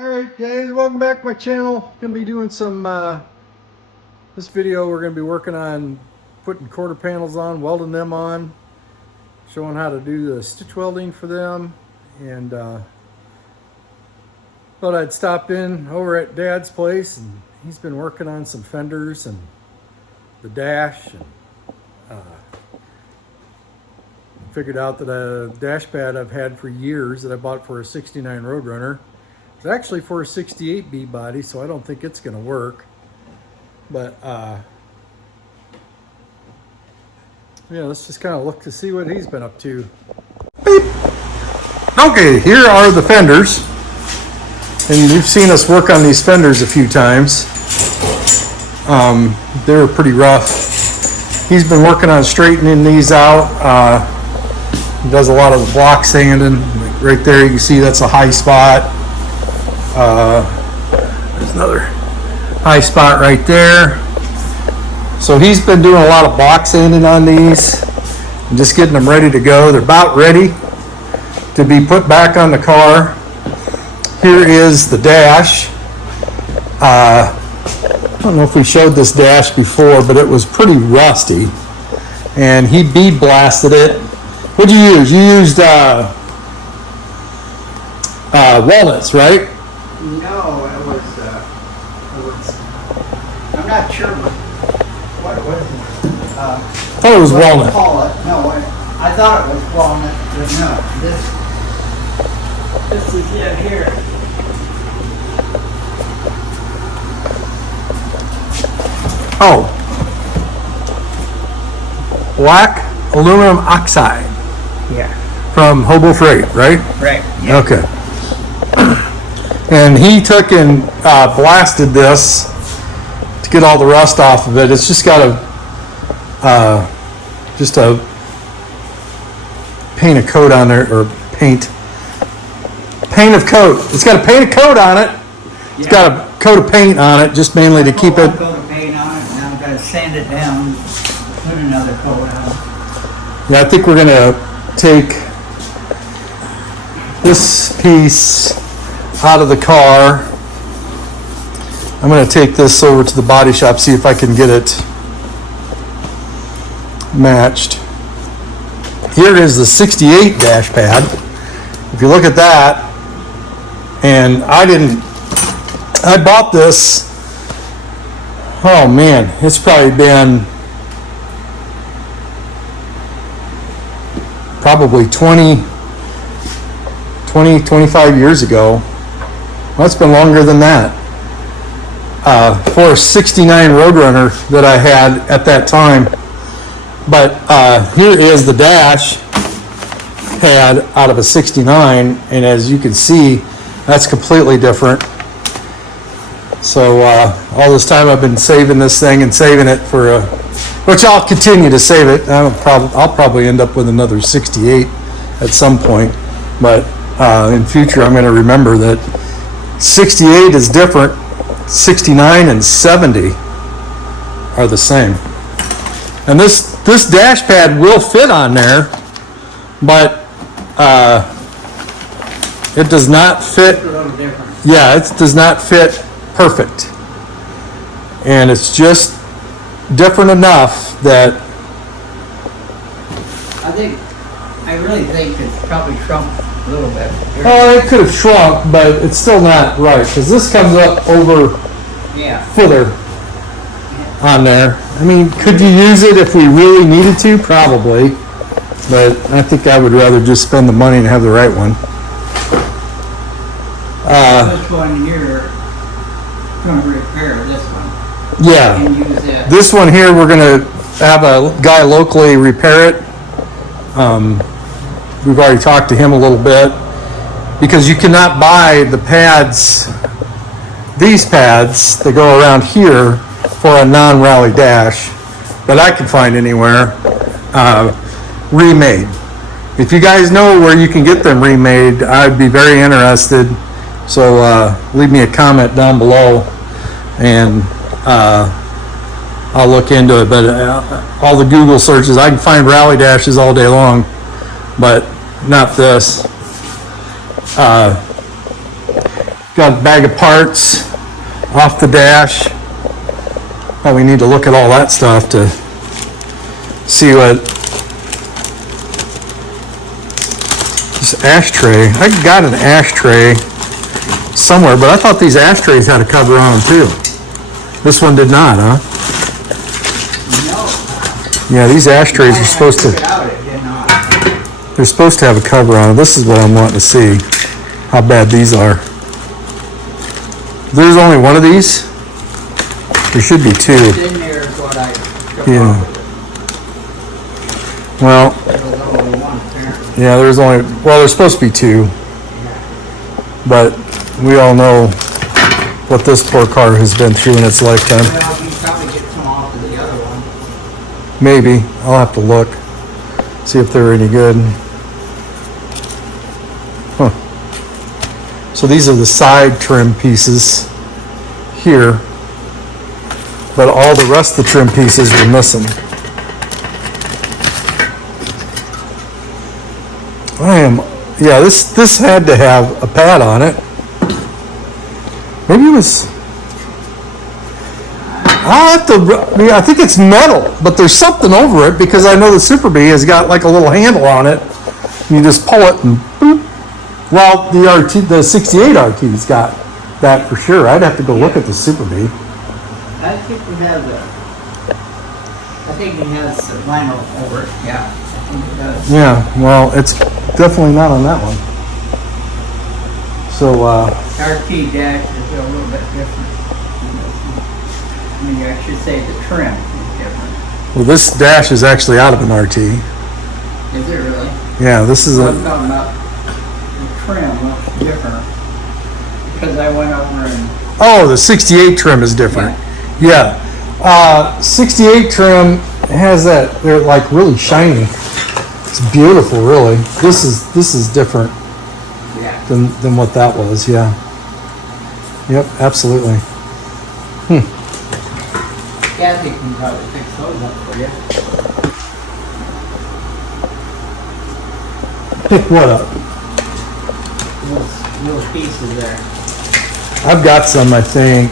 Alright guys, welcome back to my channel. Gonna be doing some this video we're gonna be working on putting quarter panels on, welding them on, showing how to do the stitch welding for them, and thought I'd stop in over at Dad's place, and he's been working on some fenders and the dash, and figured out that a dash pad I've had for years that I bought for a 69 Roadrunner. It's actually for a 68 B body, so I don't think it's going to work. But yeah, let's just kind of look to see what he's been up to. Beep. Okay, here are the fenders, and you've seen us work on these fenders a few times. They're pretty rough. He's been working on straightening these out. He does a lot of the block sanding. Like right there, you can see that's a high spot. There's another high spot right there. So he's been doing a lot of block sanding on these and just getting them ready to go. They're about ready to be put back on the car. Here is the dash. I don't know if we showed this dash before, but it was pretty rusty, and he bead blasted it. What'd you use? You used walnuts, right? No, it was I'm not sure what it was. I thought it was walnut. Call it. No, I thought it was walnut, but no. This is it here. Oh. Black aluminum oxide. Yeah. From Hobo Freight, right? Right. Yeah. Okay. And he took and blasted this to get all the rust off of it. It's just got a paint a coat on there, or paint of coat. It's got a paint of coat on it. It's got a coat of paint on it, just mainly to keep it. Coat of paint on it, and I'm going to sand it down, put another coat on. Yeah, I think we're gonna take this piece out of the car. I'm going to take this over to the body shop, see if I can get it matched. Here is the 68 dash pad. If you look at that, and I bought this, oh man, it's probably been probably 25 years ago. Well, it's been longer than that. For a 69 Roadrunner that I had at that time. But here is the dash pad out of a 69, and as you can see, that's completely different. So all this time I've been saving this thing and saving it for which I'll continue to save it. I'll probably end up with another 68 at some point, but in future I'm going to remember that 68 is different. 69 and 70 are the same. And this dash pad will fit on there, but it does not fit. It's a little different. Yeah, it does not fit perfect. And it's just different enough that I really think it's probably shrunk a little bit. oh, it could have shrunk, but it's still not right, because this comes up over footer on there. I mean, could you use it if we really needed to? Probably, but I think I would rather just spend the money and have the right one. This one here, going to repair this one. Yeah, And use it. this one here, we're going to have a guy locally repair it. We've already talked to him a little bit, because you cannot buy the pads, these pads that go around here, for a non-rally dash that I can find anywhere, remade. If you guys know where you can get them remade, I'd be very interested. So leave me a comment down below, and I'll look into it. But all the Google searches, I can find rally dashes all day long, but not this. Got a bag of parts off the dash. Probably need to look at all that stuff to see what. This ashtray. I got an ashtray somewhere, but I thought these ashtrays had a cover on them too. This one did not, huh? No. Yeah, these ashtrays are supposed to. It did not. They're supposed to have a cover on them. This is what I'm wanting to see. How bad these are. There's only one of these. There should be two. What's in there is what I took Yeah. off. Well, There was only one apparently. yeah, there's only. Well, there's supposed to be two, but we all know what this poor car has been through in its lifetime. Well, you probably get some off of the other one. Maybe. I'll have to look. See if they're any good. Huh. So these are the side trim pieces here, but all the rest of the trim pieces were missing. Yeah, this had to have a pad on it. Maybe it was, I'll have to, I think it's metal, but there's something over it because I know the Super B has got like a little handle on it. You just pull it and boop. Well, the 68 RT's got that for sure. I'd have to go look at the Super B. I think it has the vinyl over it, yeah. I think it does. Yeah, well, it's definitely not on that one. So, RT dash is a little bit different. I mean, I should say the trim is different. well, this dash is actually out of an RT. Is it really? Yeah, this is I'm a, talking about the trim looks different. Because I went over and, oh, the 68 trim is different. Yeah. 68 trim has that, they're like really shiny. It's beautiful, really. This is different yeah. than what that was, yeah. Yep, absolutely. Kathy can probably fix those up for you. Pick what up? Those little pieces there. I've got some, I think.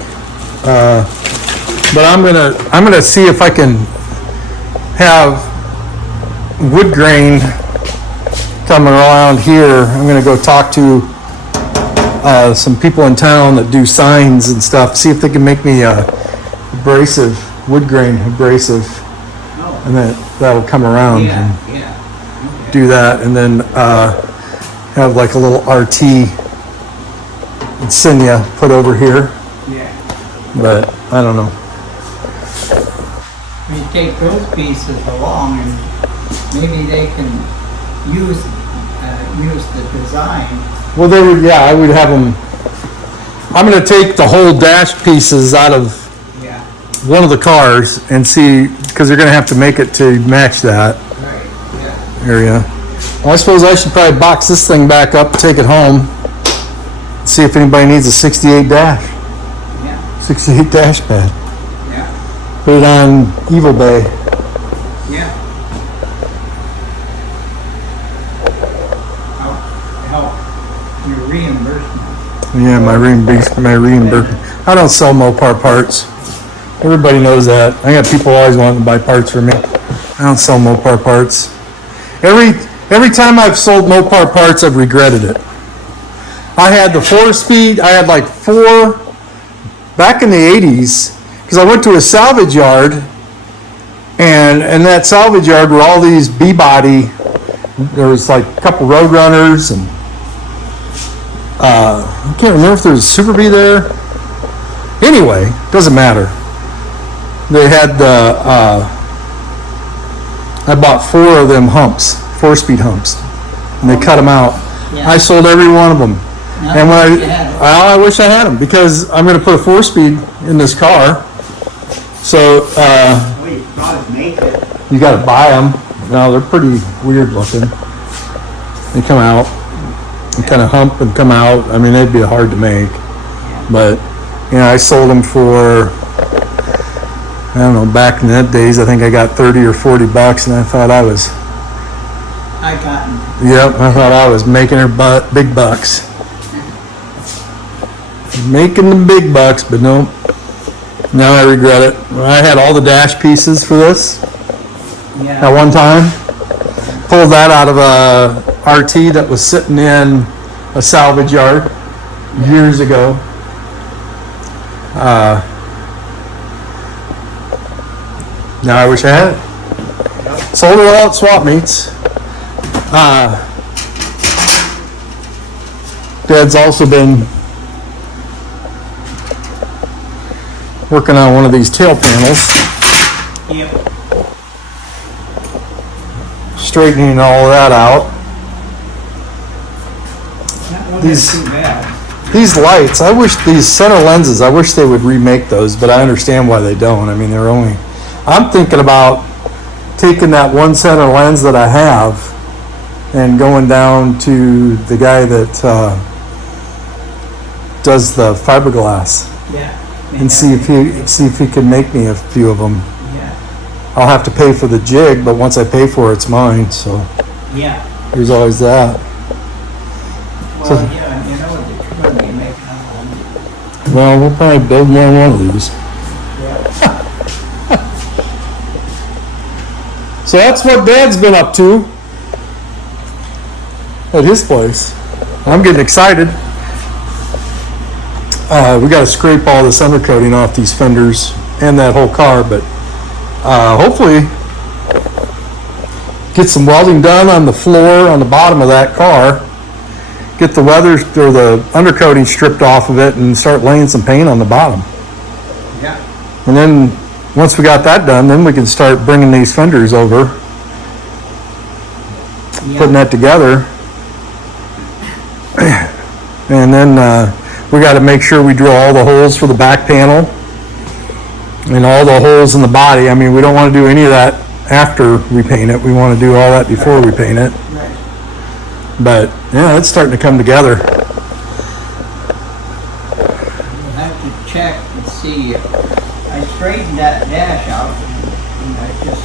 But I'm gonna see if I can have wood grain coming around here. I'm gonna go talk to some people in town that do signs and stuff. See if they can make me a wood grain abrasive, Oh, and then that'll come around yeah, and yeah. Okay. do that, and then have like a little RT insignia put over here. Yeah. But I don't know. You take those pieces along and maybe they can use the design. Well, they would. Yeah, I would have them. I'm going to take the whole dash pieces out of Yeah, one of the cars and see, because they're going to have to make it to match that right, yeah. area. Well, I suppose I should probably box this thing back up, take it home, see if anybody needs a 68 dash, Yeah, 68 dash pad. yeah, Put it on Evil Bay. yeah. Help your reimbursement. Yeah, my reimbursement. I don't sell Mopar parts. Everybody knows that. I got people always wanting to buy parts from me. I don't sell Mopar parts. Every time I've sold Mopar parts, I've regretted it. I had the 4-speed. I had like 4 back in the 80s because I went to a salvage yard, and in that salvage yard were all these B-body. There was like a couple Roadrunners and I can't remember if there was a Super B there. Anyway, doesn't matter. They had I bought 4 of them humps, 4-speed humps, and they cut them out. Yeah. I sold every one of them. No, And when you had it. I wish I had them because I'm going to put a 4-speed in this car. So Well, you probably make it. you got to buy them. No, they're pretty weird looking. They come out, they kind of hump and come out. I mean, they'd be hard to make, but I sold them for, I don't know, back in that days, I think I got 30 or 40 bucks, and I thought I was making her big bucks. Making the big bucks, but no. Now I regret it. I had all the dash pieces for this Yeah. at one time. Pulled that out of a RT that was sitting in a salvage yard years ago. Now I wish I had it. Sold it all at swap meets. Dad's also been working on one of these tail panels, Yep. straightening all of that out. That wasn't These- too bad. These lights, I wish these center lenses, I wish they would remake those, but I understand why they don't. I mean, they're only, I'm thinking about taking that one center lens that I have and going down to the guy that does the fiberglass Yeah. and see if he can make me a few of them. Yeah. I'll have to pay for the jig, but once I pay for it, it's mine, so Yeah. there's always that. Well, yeah, you know what they're going to be making of Well, we'll probably build more than one of these. Yeah. So that's what Dad's been up to at his place. I'm getting excited. We got to scrape all this undercoating off these fenders and that whole car, but hopefully get some welding done on the floor on the bottom of that car. Get the weather or the undercoating stripped off of it and start laying some paint on the bottom. Yeah. And then once we got that done, then we can start bringing these fenders over, putting that together. And then we got to make sure we drill all the holes for the back panel and all the holes in the body. I mean, we don't want to do any of that after we paint it. We want to do all that before we paint it. Right. But yeah, it's starting to come together. We'll have to check and see. I straightened that dash out and I just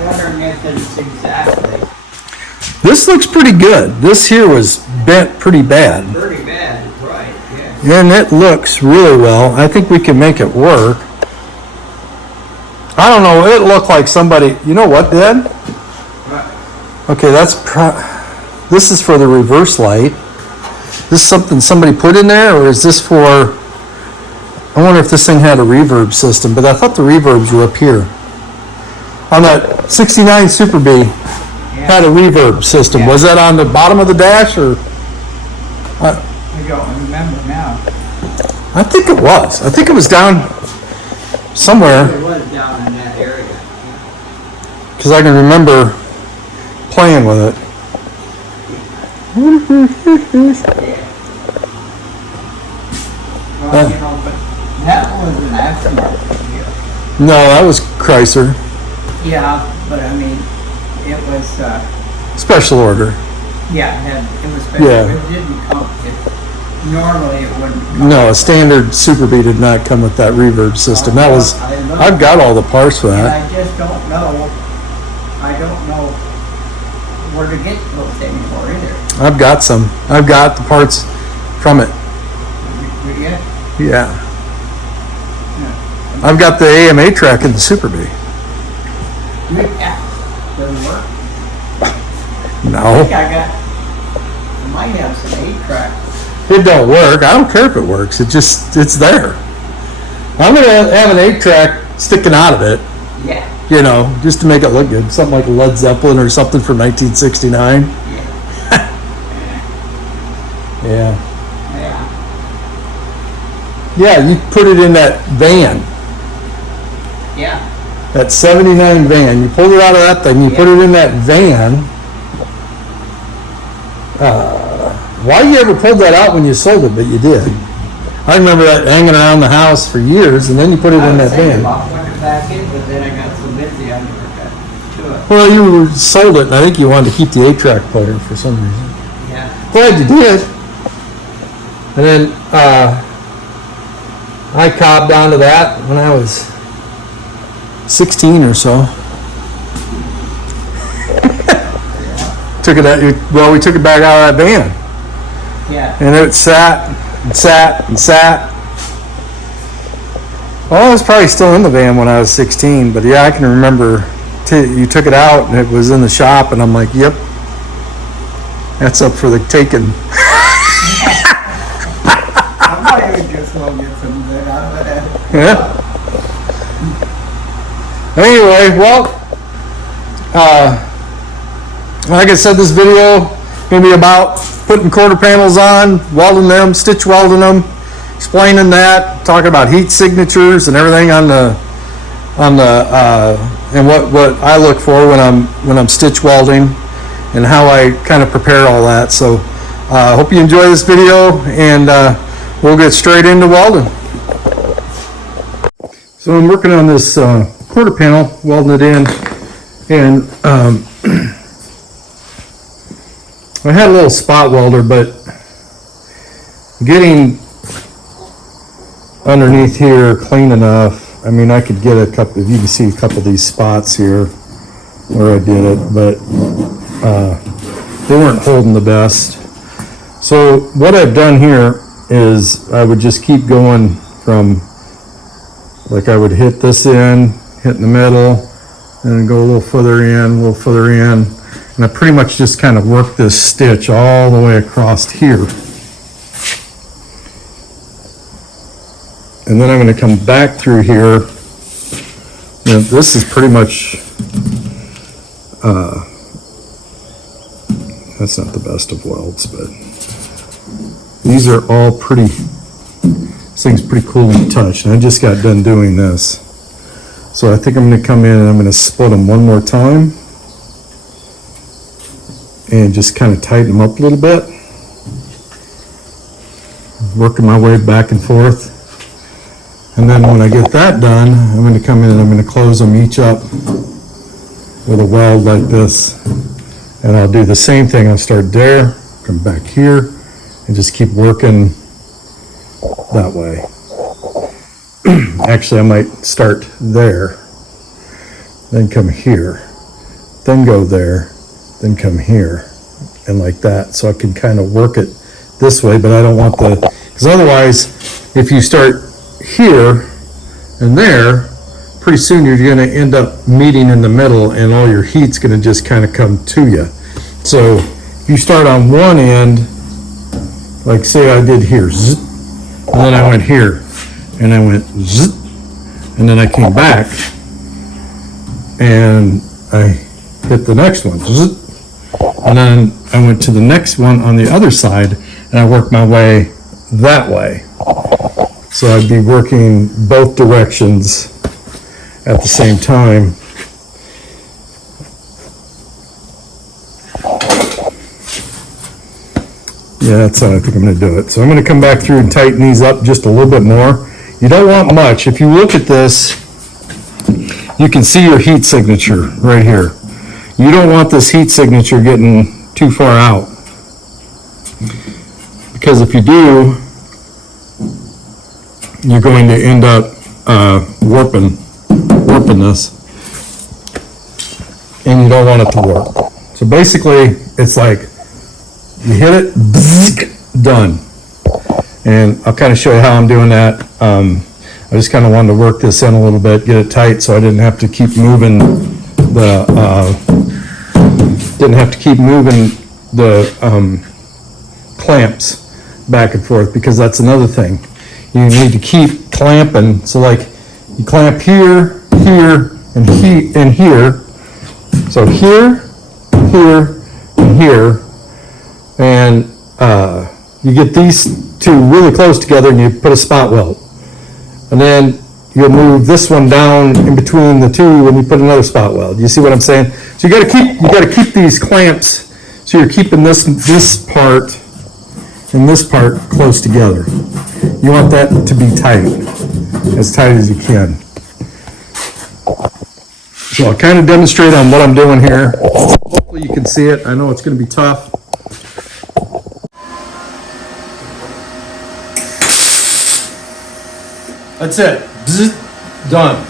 wondering if it's exactly This looks pretty good. This here was bent pretty bad. pretty bad, right? Yeah. And it looks really well. I think we can make it work. I don't know, it looked like somebody, you know what, Dad? Right. Okay, this is for the reverse light. This is something somebody put in there, or is this for, I wonder if this thing had a reverb system, but I thought the reverbs were up here. On that 69 Super B, had a reverb system. Yeah. Was that on the bottom of the dash, or? I don't remember now. I think it was. I think it was down somewhere, It was down in that area. because I can remember playing with it. Well, you know, but that was an aftermarket deal. No, that was Chrysler. Yeah, but I mean, it was, Special order. yeah, it was special. Yeah. It didn't come, normally it wouldn't come. No, a standard Super B did not come with that reverb system. That was, I've got all the parts for And that. I just don't know where to get those anymore either. I've got some. I've got the parts from it. Yeah. Yeah. I've got the AMA track in the Super B. Yeah. Doesn't work. I No, think I might have some 8-track. it don't work. I don't care if it works. It's there. I'm gonna have an 8-track sticking out of it, Yeah. you know, just to make it look good. Something like a Led Zeppelin or something from 1969. Yeah. Yeah. Yeah, you put it in that van, Yeah. that 79 van. You pulled it out of that thing, you put it in that van. Why you ever pulled that out when you sold it, but you did. I remember that hanging around the house for years, and then you put it I in was that thinking van. about putting it back in, but then I got so busy I never got to it. Well, you sold it, and I think you wanted to keep the 8-track player for some reason. Yeah. Glad you did. And then I cobbed onto that when I was 16 or so. Took it out. Well, we took it back out of that van, Yeah. and it sat and sat and sat. Well, I was probably still in the van when I was 16, but yeah, I can remember you took it out and it was in the shop, and I'm like, yep, that's up for the taking. I might even just go get some good out of it. Yeah. Anyway, well, like I said, this video gonna be about putting quarter panels on, welding them, stitch welding them, explaining that, talking about heat signatures and everything on the and what I look for when I'm stitch welding and how I kind of prepare all that. So hope you enjoy this video, and we'll get straight into welding. So I'm working on this quarter panel, welding it in, and I had a little spot welder, but getting underneath here clean enough. I mean, I could get a couple, if you can see a couple of these spots here where I did it, but they weren't holding the best. So what I've done here is I would just keep going from, like I would hit this in, hit in the middle, and then go a little further in, and I pretty much just kind of work this stitch all the way across here. And then I'm going to come back through here. Now, this is pretty much, that's not the best of welds, but these are all pretty, this thing's pretty cool to touch. And I just got done doing this. So I think I'm going to come in and I'm going to split them one more time and just kind of tighten them up a little bit. Working my way back and forth. And then when I get that done, I'm going to come in and I'm going to close them each up with a weld like this. And I'll do the same thing. I'll start there, come back here, and just keep working that way. Actually, I might start there, then come here, then go there, then come here, and like that. So I can kind of work it this way, but I don't want the, because otherwise, if you start here and there, pretty soon you're going to end up meeting in the middle, and all your heat's going to just kind of come to you. So if you start on one end, like say I did here, zzz, and then I went here, and I went zzz, and then I came back, and I hit the next one, zzz, and then I went to the next one on the other side, and I worked my way that way. So I'd be working both directions at the same time. Yeah, that's how I think I'm going to do it. So I'm going to come back through and tighten these up just a little bit more. You don't want much. If you look at this, you can see your heat signature right here. You don't want this heat signature getting too far out, because if you do, you're going to end up warping this, and you don't want it to warp. So basically, it's like you hit it, bzzz, done. And I'll kind of show you how I'm doing that. I just kind of wanted to work this in a little bit, get it tight, so I didn't have to keep moving the clamps back and forth, because that's another thing. You need to keep clamping. So like you clamp here, here, and here. So here, here, and here. And you get these two really close together and you put a spot weld. And then you'll move this one down in between the two and you put another spot weld. You see what I'm saying? So you gotta keep these clamps, so you're keeping this part and this part close together. You want that to be tight as you can. So I'll kind of demonstrate on what I'm doing here. Hopefully you can see it. I know it's going to be tough. That's it. Bzz, done.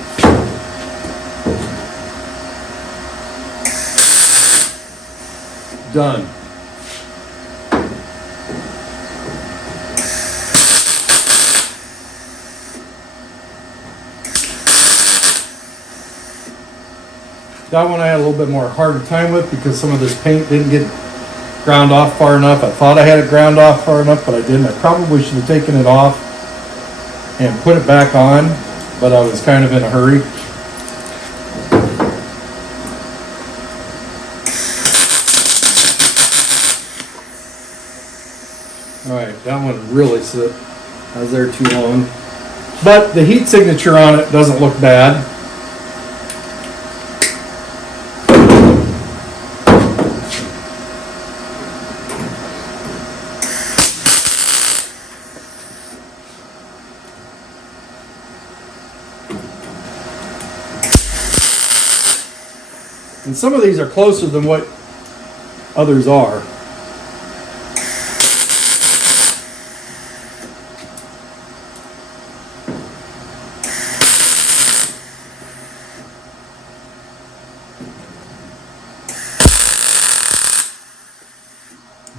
Done. That one I had a little bit more harder time with because some of this paint didn't get ground off far enough. I thought I had it ground off far enough, but I didn't. I probably should have taken it off and put it back on, but I was kind of in a hurry. Alright, that one really slipped. I was there too long. But the heat signature on it doesn't look bad. And some of these are closer than what others are.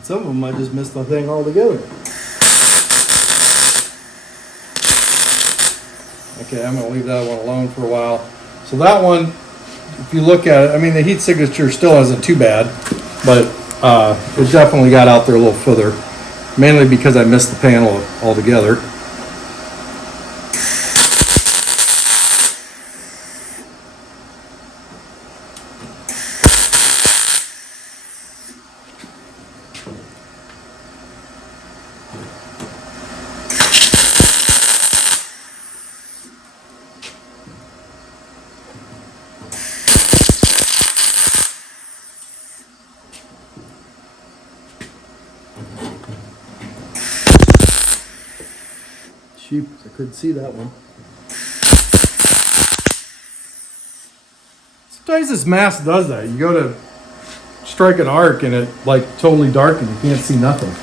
Some of them I just missed the thing altogether. Okay, I'm going to leave that one alone for a while. So that one, if you look at it, I mean the heat signature still isn't too bad, but it definitely got out there a little further, mainly because I missed the panel altogether. Sheep, I couldn't see that one. Sometimes this mask does that. You go to strike an arc and it like totally dark and you can't see nothing.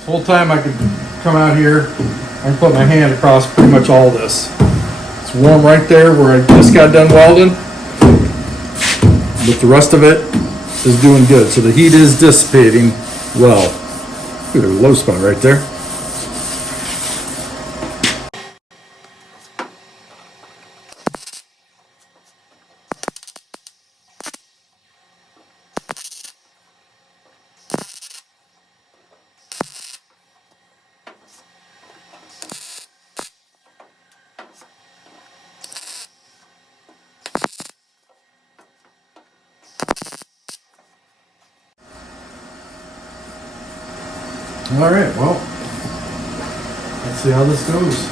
The whole time I could come out here and put my hand across pretty much all this. It's warm right there where I just got done welding, but the rest of it is doing good. So the heat is dissipating well. Look at a low spot right there. All right, well, let's see how this goes.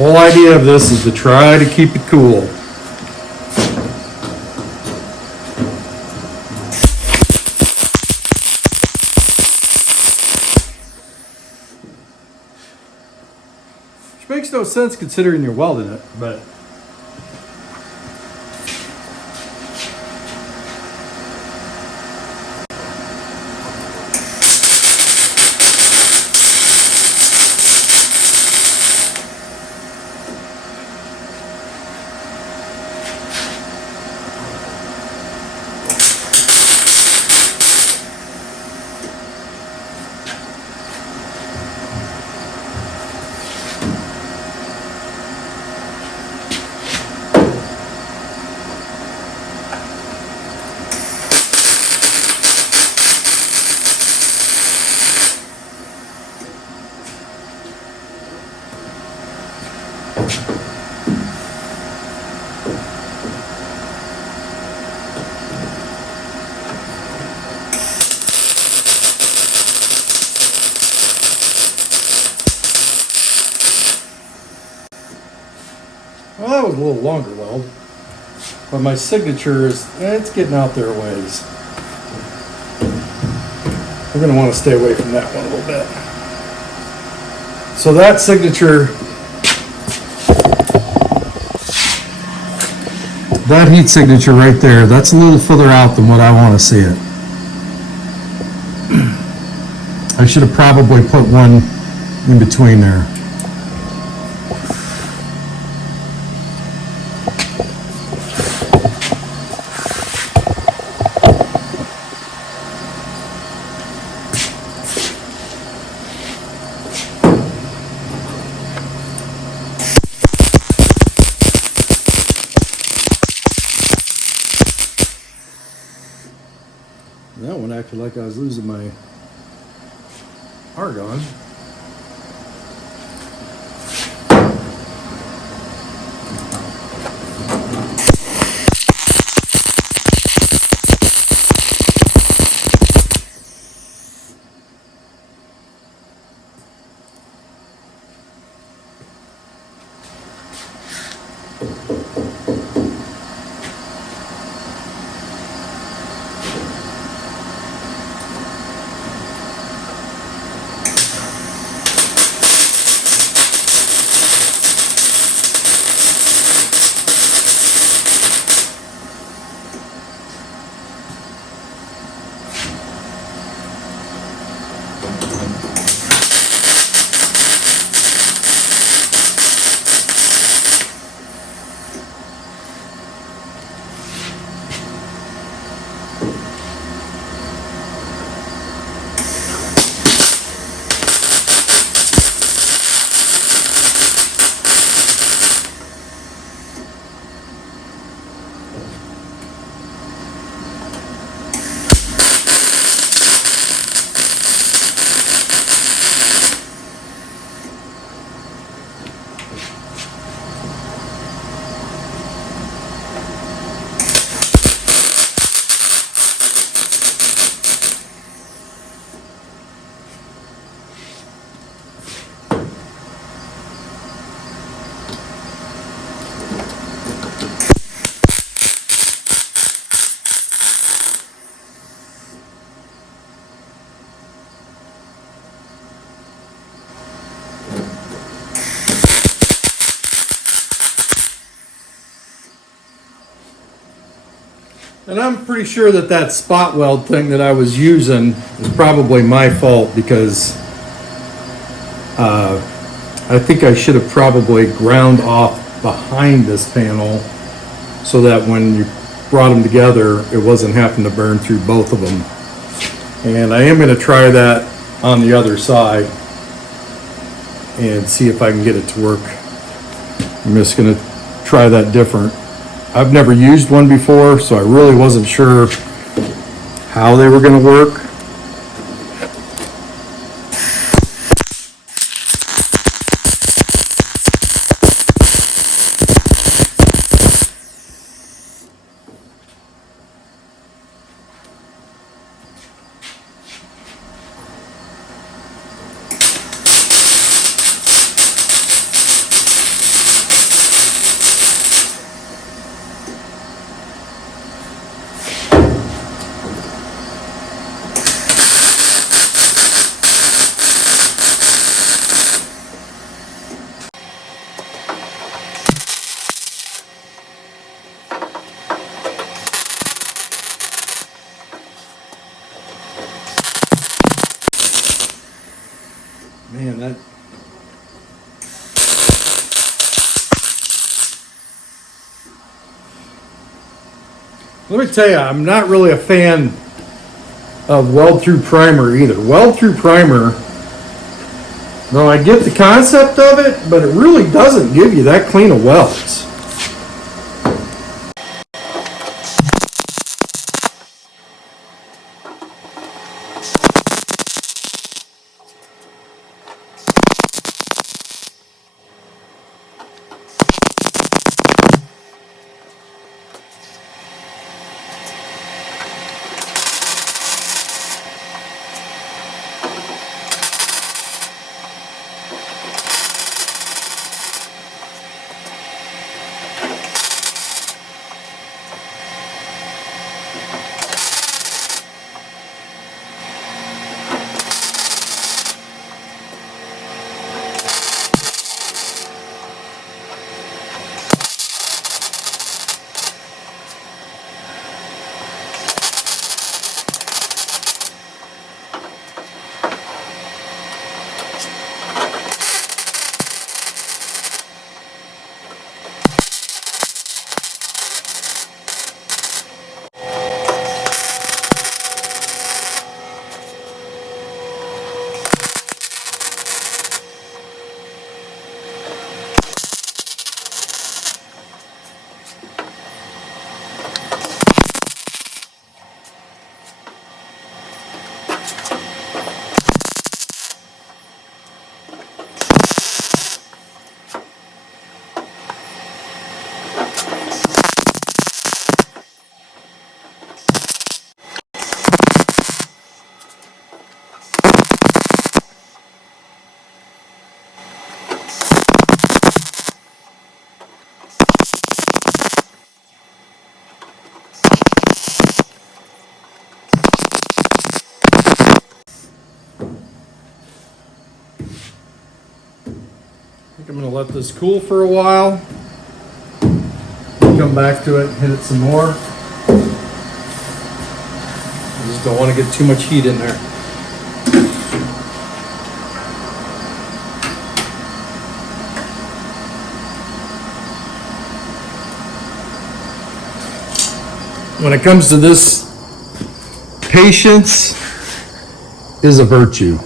whole idea of this is to try to keep it cool. Which makes no sense considering you're welding it, but well, that was a little longer weld, but my signature is, it's getting out there a ways. We're going to want to stay away from that one a little bit. So that signature, that heat signature right there, that's a little further out than what I want to see it. I should have probably put one in between there. That one acted like I was losing my argon. And I'm pretty sure that that spot weld thing that I was using is probably my fault, because I think I should have probably ground off behind this panel so that when you brought them together, it wasn't having to burn through both of them. And I am going to try that on the other side and see if I can get it to work. I'm just going to try that different. I've never used one before, so I really wasn't sure how they were going to work. Let me tell you, I'm not really a fan of weld through primer either. Weld through primer, though I get the concept of it, but it really doesn't give you that clean of welds. I think I'm going to let this cool for a while. Come back to it, hit it some more. I just don't want to get too much heat in there. When it comes to this, patience is a virtue.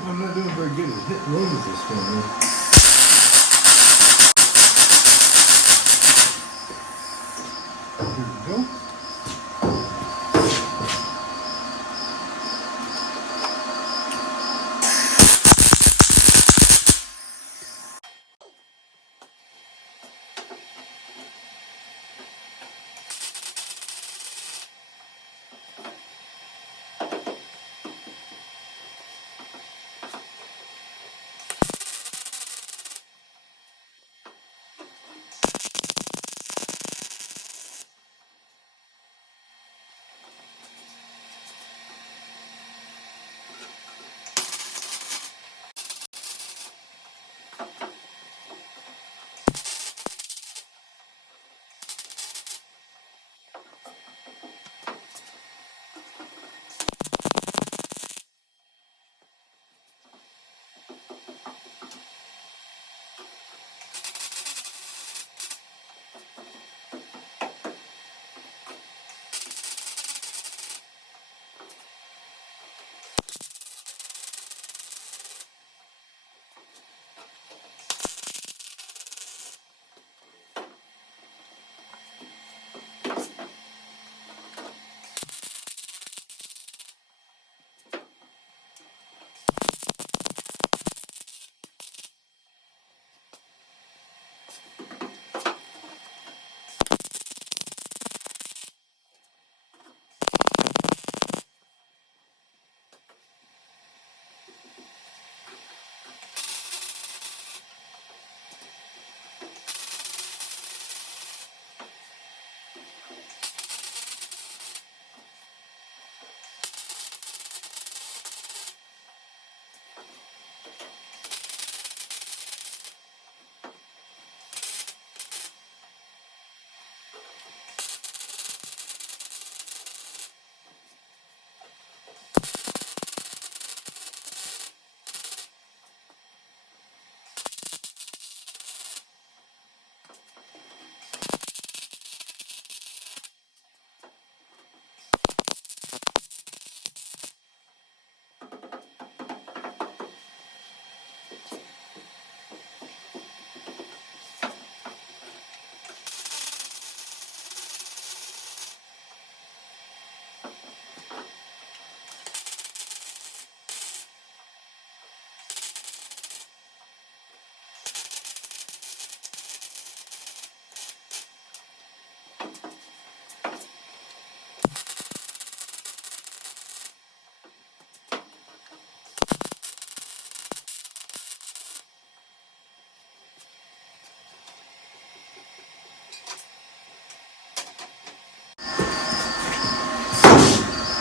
I'm not doing very good at hitting those this time. Here we go.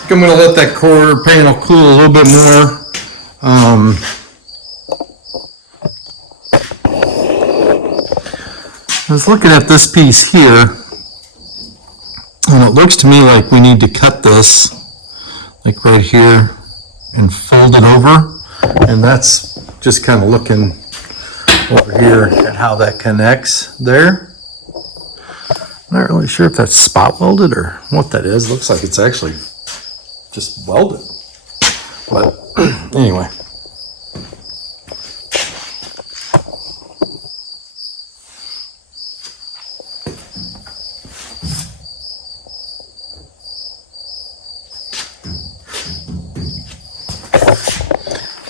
I'm going to let that quarter panel cool a little bit more. I was looking at this piece here, and it looks to me like we need to cut this, like right here, and fold it over. And that's just kind of looking over here at how that connects there. I'm not really sure if that's spot welded or what that is. Looks like it's actually just welded. But anyway.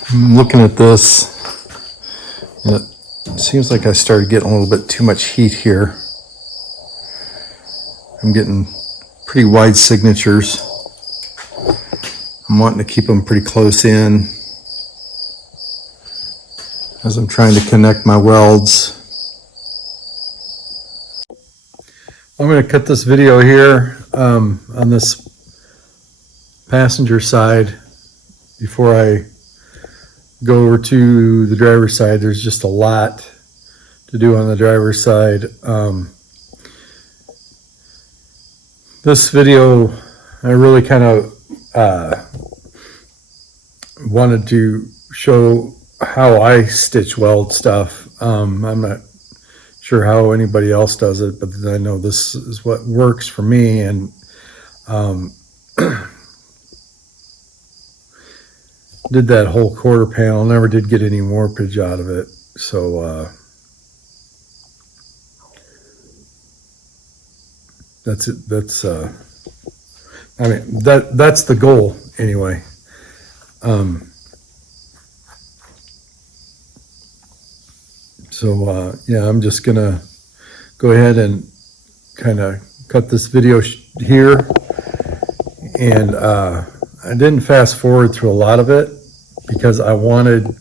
I'm looking at this. It seems like I started getting a little bit too much heat here. I'm getting pretty wide signatures. I'm wanting to keep them pretty close in as I'm trying to connect my welds. I'm going to cut this video here on this passenger side before I go over to the driver's side. There's just a lot to do on the driver's side. This video, I really kind of wanted to show how I stitch weld stuff. I'm not sure how anybody else does it, but I know this is what works for me. And did that whole quarter panel, never did get any warpage out of it. So that's it. That's I mean, that's the goal anyway. Yeah, I'm just gonna go ahead and kind of cut this video here. And I didn't fast forward through a lot of it because I wanted,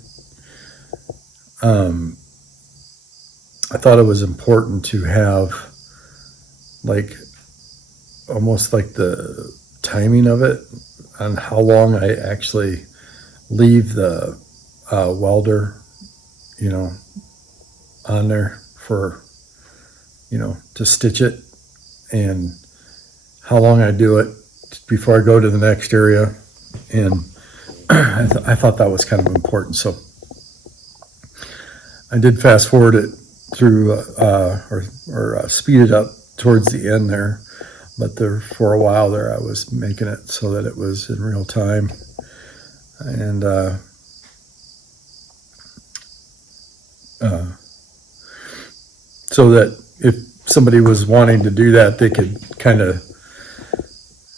I thought it was important to have like almost like the timing of it on how long I actually leave the welder, you know, on there for, you know, to stitch it, and how long I do it before I go to the next area. And I thought that was kind of important. So I did fast forward it through or speed it up towards the end there. But there, for a while there, I was making it so that it was in real time. And so that if somebody was wanting to do that, they could kind of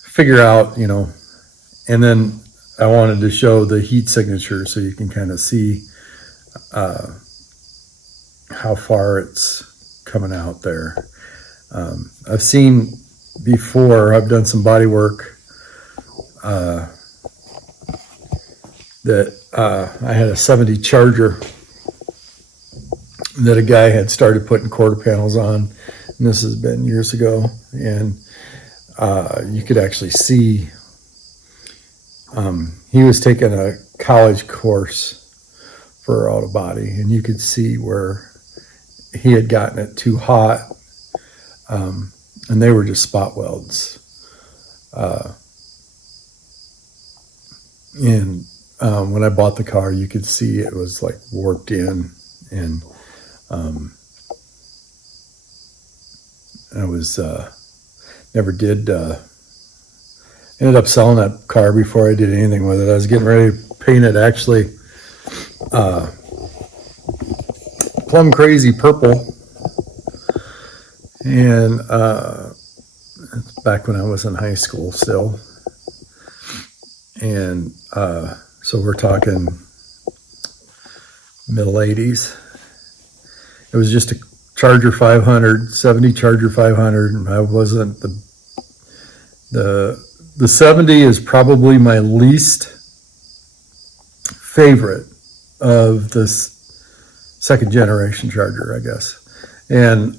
figure out, you know. And then I wanted to show the heat signature so you can kind of see how far it's coming out there. I've seen before, I've done some body work that I had a 70 Charger that a guy had started putting quarter panels on, and this has been years ago. And you could actually see he was taking a college course for auto body, and you could see where he had gotten it too hot, and they were just spot welds. And when I bought the car, you could see it was like warped in, and I was never did ended up selling that car before I did anything with it. I was getting ready to paint it actually plum crazy purple, and it's back when I was in high school still. And so we're talking middle 80s. It was just a Charger 500, 70 Charger 500, and I wasn't the 70 is probably my least favorite of this second generation Charger, I guess. And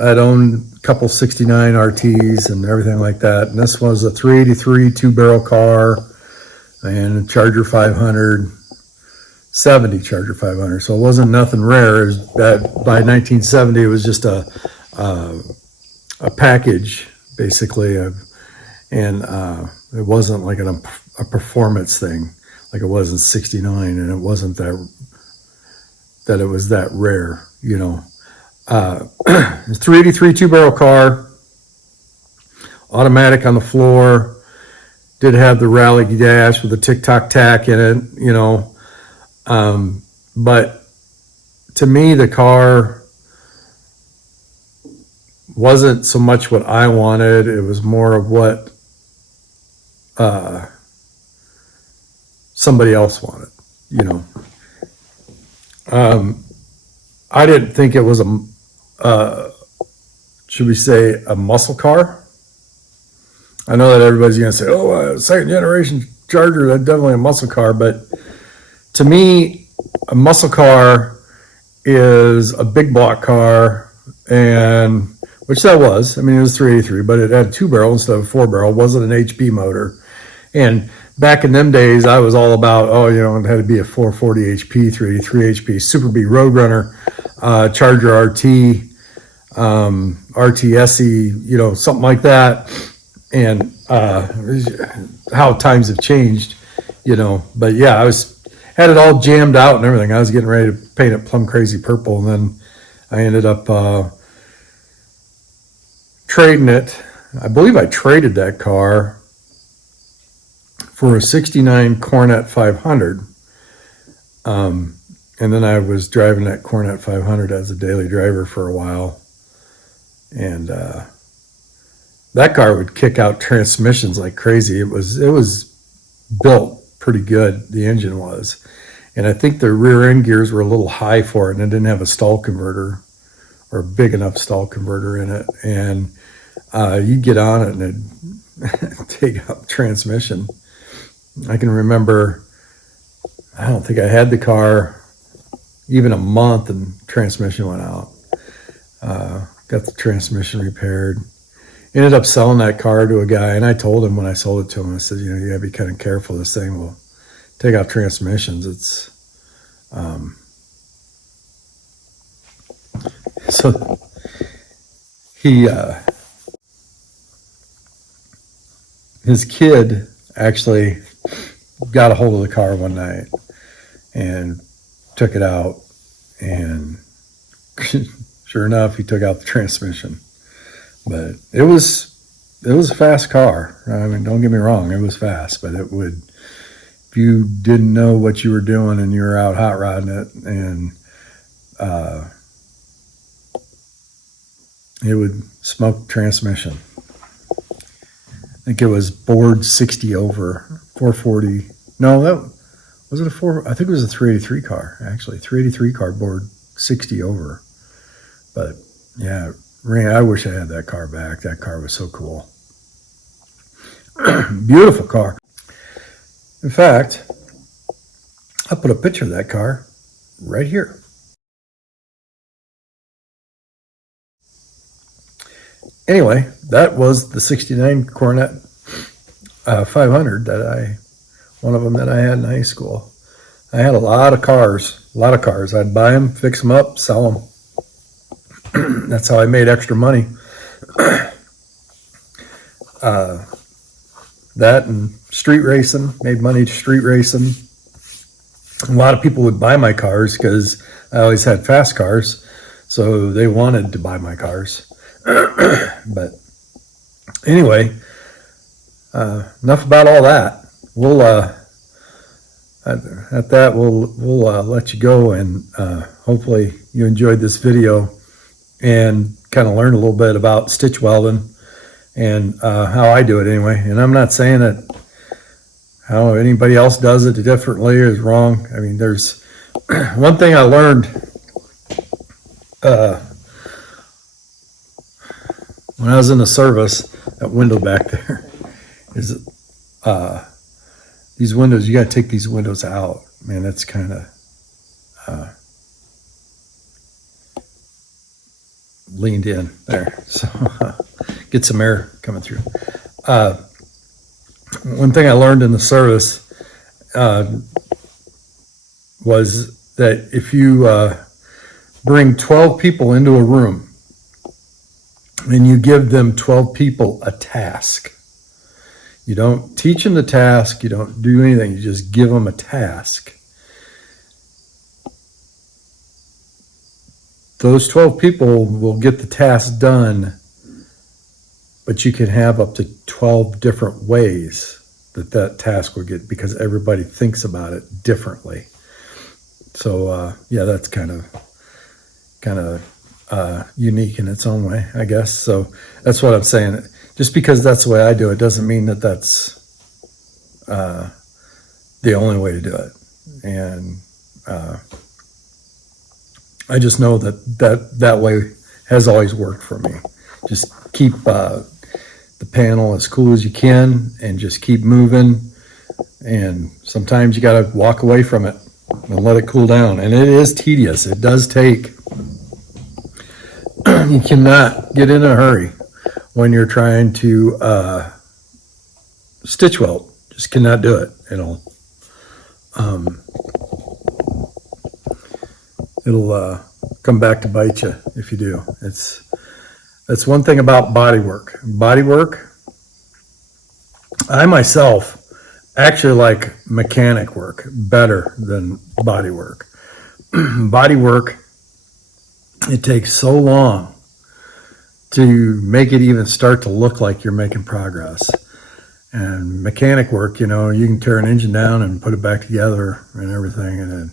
I'd owned couple 69 RTs and everything like that. And this was a 383 two-barrel car and a Charger 500, 70 Charger 500. So it wasn't nothing rare. It was that by 1970, it was just a package, basically, and it wasn't like a performance thing like it was in 69, and it wasn't that it was that rare, you know. 383 two-barrel car, automatic on the floor, did have the rally dash with the tick-tock-tack in it, you know. But to me, the car wasn't so much what I wanted. It was more of what somebody else wanted, you know. I didn't think it was should we say, a muscle car. I know that everybody's going to say, oh, second generation Charger, that's definitely a muscle car. But to me, a muscle car is a big block car, and which that was. I mean, it was 383, but it had a two-barrel instead of a four-barrel. It wasn't an HP motor. And back in them days, I was all about, oh, you know, it had to be a 440 HP, 383 HP, Super B Roadrunner, Charger RT, RTSE, you know, something like that. And how times have changed, you know. But yeah, had it all jammed out and everything. I was getting ready to paint it plum crazy purple, and then I ended up trading it. I believe I traded that car for a 69 Coronet 500. And then I was driving that Coronet 500 as a daily driver for a while. And that car would kick out transmissions like crazy. It was built pretty good, the engine was. And I think the rear end gears were a little high for it, and it didn't have a stall converter or a big enough stall converter in it. And you'd get on it and it'd take out transmission. I can remember, I don't think I had the car even a month and transmission went out. Got the transmission repaired. Ended up selling that car to a guy, and I told him when I sold it to him, I said, you know, you gotta be kind of careful. This thing will take out transmissions. It's so he his kid actually got a hold of the car one night and took it out, and sure enough, he took out the transmission. But it was a fast car. I mean, don't get me wrong, it was fast, but it would, if you didn't know what you were doing and you were out hot rodding it, and it would smoke transmission. I think it was board 60 over, 440. No, that was it a 4? I think it was a 383 car, actually. 383 car board 60 over. But yeah, I wish I had that car back. That car was so cool. Beautiful car. In fact, I put a picture of that car right here. Anyway, that was the 69 Coronet 500 one of them that I had in high school. I had a lot of cars. I'd buy them, fix them up, sell them. That's how I made extra money. That and street racing, made money street racing. A lot of people would buy my cars because I always had fast cars, so they wanted to buy my cars. But anyway, enough about all that. We'll at that we'll let you go, and hopefully you enjoyed this video and kind of learn a little bit about stitch welding and how I do it anyway. And I'm not saying that how anybody else does it differently is wrong. I mean, there's one thing I learned when I was in the service, that window back there is these windows, you got to take these windows out. Man, that's kind of leaned in there, so get some air coming through. One thing I learned in the service was that if you bring 12 people into a room and you give them 12 people a task, you don't teach them the task, you don't do anything, you just give them a task. Those 12 people will get the task done, but you can have up to 12 different ways that task will get, because everybody thinks about it differently. So yeah, that's kind of unique in its own way, I guess. So that's what I'm saying. Just because that's the way I do it doesn't mean that that's the only way to do it. And I just know that way has always worked for me. Just keep the panel as cool as you can and just keep moving. And sometimes you got to walk away from it and let it cool down. And it is tedious. It does take, you cannot get in a hurry when you're trying to stitch weld. Just cannot do it. It'll come back to bite you if you do. That's one thing about body work. Body work, I myself actually like mechanic work better than body work. Body work, it takes so long to make it even start to look like you're making progress. And mechanic work, you know, you can tear an engine down and put it back together and everything and then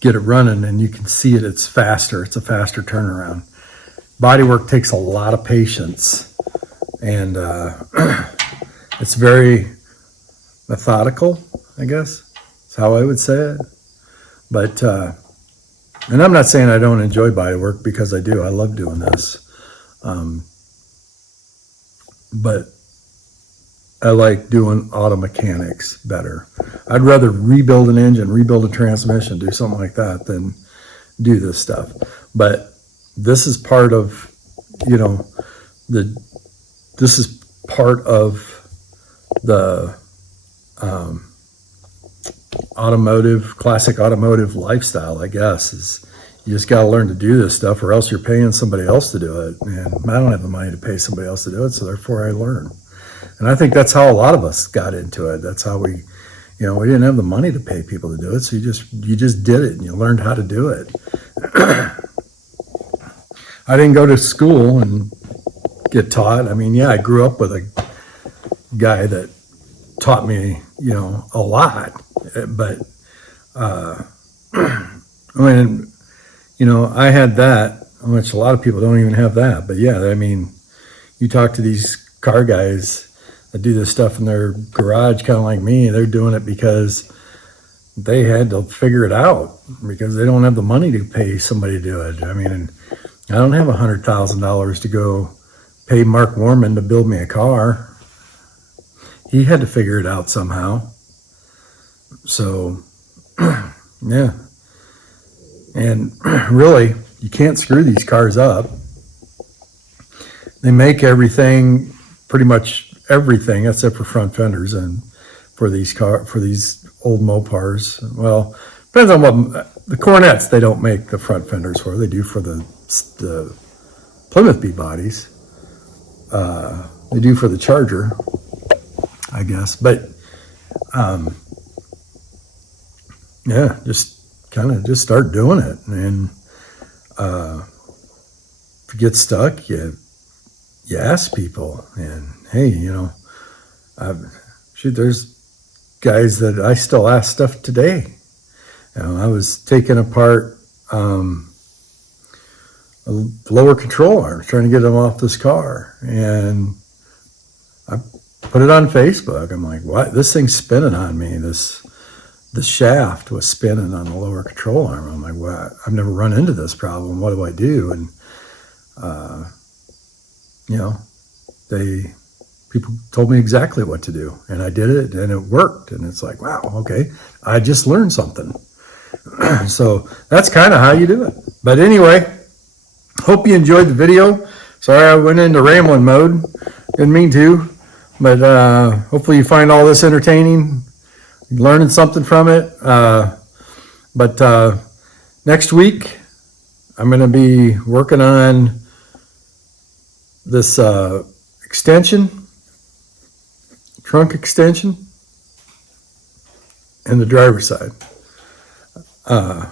get it running, and you can see it, it's faster. It's a faster turnaround. Body work takes a lot of patience, and it's very methodical, I guess. That's how I would say it. But, and I'm not saying I don't enjoy body work, because I do. I love doing this. But I like doing auto mechanics better. I'd rather rebuild an engine, rebuild a transmission, do something like that than do this stuff. But this is part of, you know, this is part of the classic automotive lifestyle, I guess, is you just got to learn to do this stuff, or else you're paying somebody else to do it. And I don't have the money to pay somebody else to do it, so therefore I learn. And I think that's how a lot of us got into it. That's how we, you know, we didn't have the money to pay people to do it, so you just did it and you learned how to do it. I didn't go to school and get taught. I mean, yeah, I grew up with a guy that taught me, you know, a lot, but I mean, you know, I had that, which a lot of people don't even have that. But yeah, I mean, you talk to these car guys that do this stuff in their garage, kind of like me, they're doing it because they had to figure it out, because they don't have the money to pay somebody to do it. I mean, I don't have $100,000 to go pay Mark Warman to build me a car. He had to figure it out somehow. So, yeah. And really, you can't screw these cars up. They make everything, pretty much everything, except for front fenders, and for these old Mopars. Well, depends on what the Coronets, they don't make the front fenders for. They do for the Plymouth B bodies. They do for the Charger, I guess. But yeah, just start doing it, and if you get stuck, you ask people, and hey, you know, shoot, there's guys that I still ask stuff today. You know, I was taking apart a lower control arm, trying to get them off this car, and I put it on Facebook. I'm like, what? This thing's spinning on me. The shaft was spinning on the lower control arm. I'm like, what? I've never run into this problem. What do I do? And you know, people told me exactly what to do, and I did it, and it worked. And it's like, wow, okay, I just learned something. So that's kind of how you do it. But anyway, Hope you enjoyed the video. Sorry I went into rambling mode. Didn't mean to. But hopefully you find all this entertaining. Learning something from it. But next week, I'm going to be working on this extension, trunk extension, and the driver's side. I'm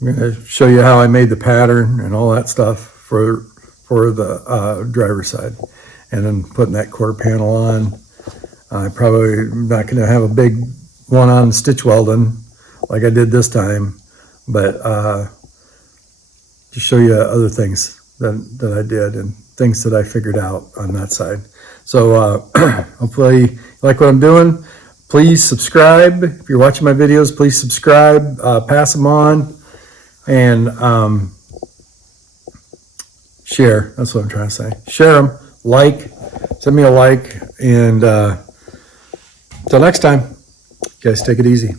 going to show you how I made the pattern and all that stuff for the driver's side, and then putting that quarter panel on. I probably not going to have a big one on stitch welding like I did this time, but to show you other things that I did and things that I figured out on that side. So hopefully you like what I'm doing. Please subscribe. If you're watching my videos, please subscribe, pass them on, and share. That's what I'm trying to say. Share them, like, send me a like, and until next time, guys, take it easy.